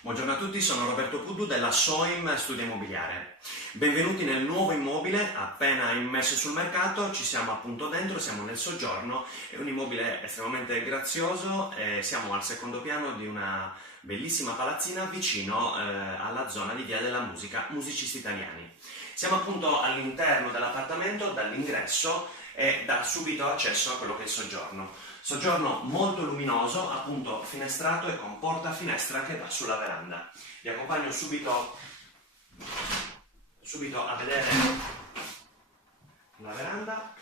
Buongiorno a tutti, sono Roberto Puddu della Soim Studio Immobiliare. Benvenuti nel nuovo immobile appena immesso sul mercato. Ci siamo appunto dentro, siamo nel soggiorno, è un immobile estremamente grazioso e siamo al secondo piano di una bellissima palazzina vicino alla zona di Via della Musica, Musicisti Italiani. Siamo appunto all'interno dell'appartamento, dall'ingresso e da subito accesso a quello che è il soggiorno. Soggiorno molto luminoso, appunto finestrato e con porta finestra che dà sulla veranda. Vi accompagno subito a vedere la veranda.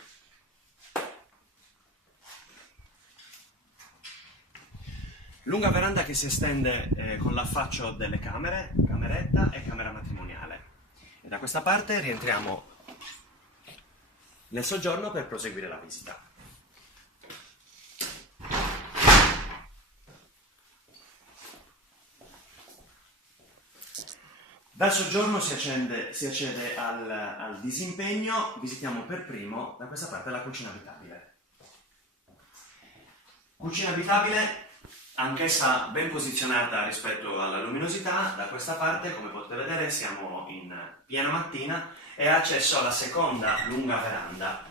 Lunga veranda che si estende con l'affaccio delle camere, cameretta e camera matrimoniale. E da questa parte rientriamo nel soggiorno per proseguire la visita. Dal soggiorno si accede al disimpegno. Visitiamo per primo da questa parte la cucina abitabile. Cucina abitabile anch'essa ben posizionata rispetto alla luminosità. Da questa parte, come potete vedere, siamo in piena mattina e ha accesso alla seconda lunga veranda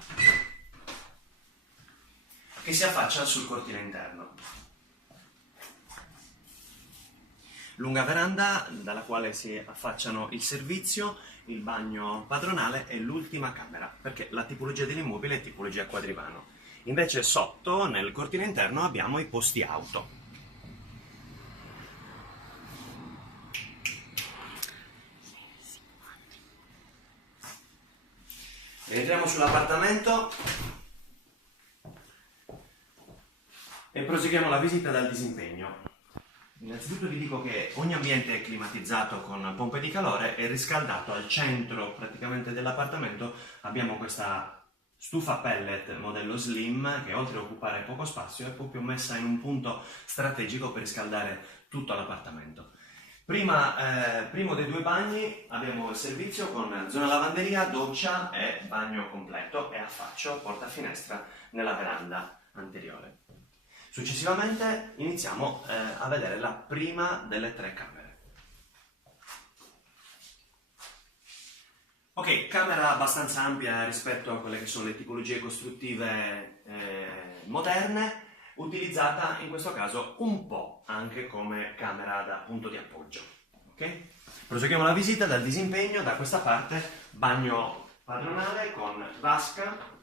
che si affaccia sul cortile interno. Lunga veranda dalla quale si affacciano il servizio, il bagno padronale e l'ultima camera, perché la tipologia dell'immobile è tipologia quadrivano. Invece sotto, nel cortile interno, abbiamo i posti auto. Entriamo sull'appartamento e proseguiamo la visita dal disimpegno. Innanzitutto vi dico che ogni ambiente è climatizzato con pompe di calore e riscaldato. Al centro praticamente dell'appartamento abbiamo questa stufa a pellet modello slim che, oltre a occupare poco spazio, è proprio messa in un punto strategico per riscaldare tutto l'appartamento. Primo dei due bagni abbiamo il servizio con zona lavanderia, doccia e bagno completo e affaccio porta finestra nella veranda anteriore. Successivamente iniziamo a vedere la prima delle tre camere. Ok, camera abbastanza ampia rispetto a quelle che sono le tipologie costruttive moderne, utilizzata in questo caso un po' anche come camera da punto di appoggio. Okay? Proseguiamo la visita dal disimpegno. Da questa parte bagno padronale con vasca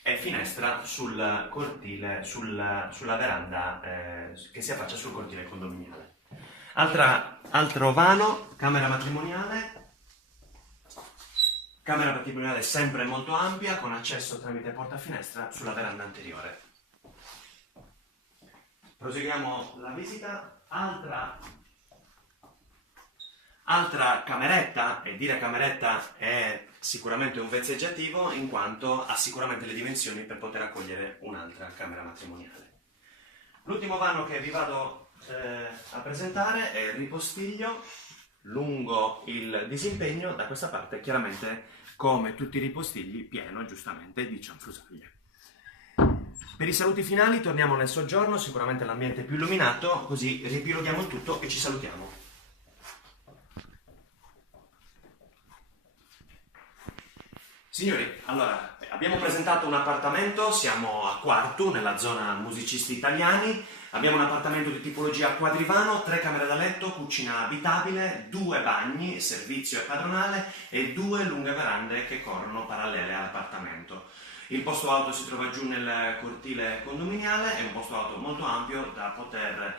e finestra sul cortile, sulla veranda che si affaccia sul cortile condominiale. Altro vano, camera matrimoniale sempre molto ampia con accesso tramite porta finestra sulla veranda anteriore. Proseguiamo la visita. Altra cameretta, e dire cameretta è sicuramente un vezzeggiativo in quanto ha sicuramente le dimensioni per poter accogliere un'altra camera matrimoniale. L'ultimo vano che vi vado a presentare è il ripostiglio lungo il disimpegno. Da questa parte chiaramente, come tutti i ripostigli, pieno giustamente di cianfrusaglie. Per i saluti finali torniamo nel soggiorno, sicuramente l'ambiente più illuminato, così riepiloghiamo il tutto e ci salutiamo. Signori, allora, abbiamo presentato un appartamento, siamo a Quartu, nella zona Musicisti Italiani. Abbiamo un appartamento di tipologia quadrivano, 3 camere da letto, cucina abitabile, 2 bagni, servizio e padronale e 2 lunghe verande che corrono parallele all'appartamento. Il posto auto si trova giù nel cortile condominiale, è un posto auto molto ampio da poter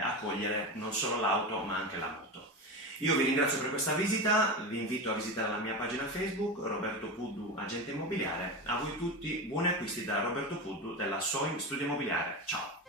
accogliere non solo l'auto ma anche la moto. Io vi ringrazio per questa visita, vi invito a visitare la mia pagina Facebook, Roberto Puddu, agente immobiliare. A voi tutti buoni acquisti da Roberto Puddu della Soim Studio Immobiliare. Ciao!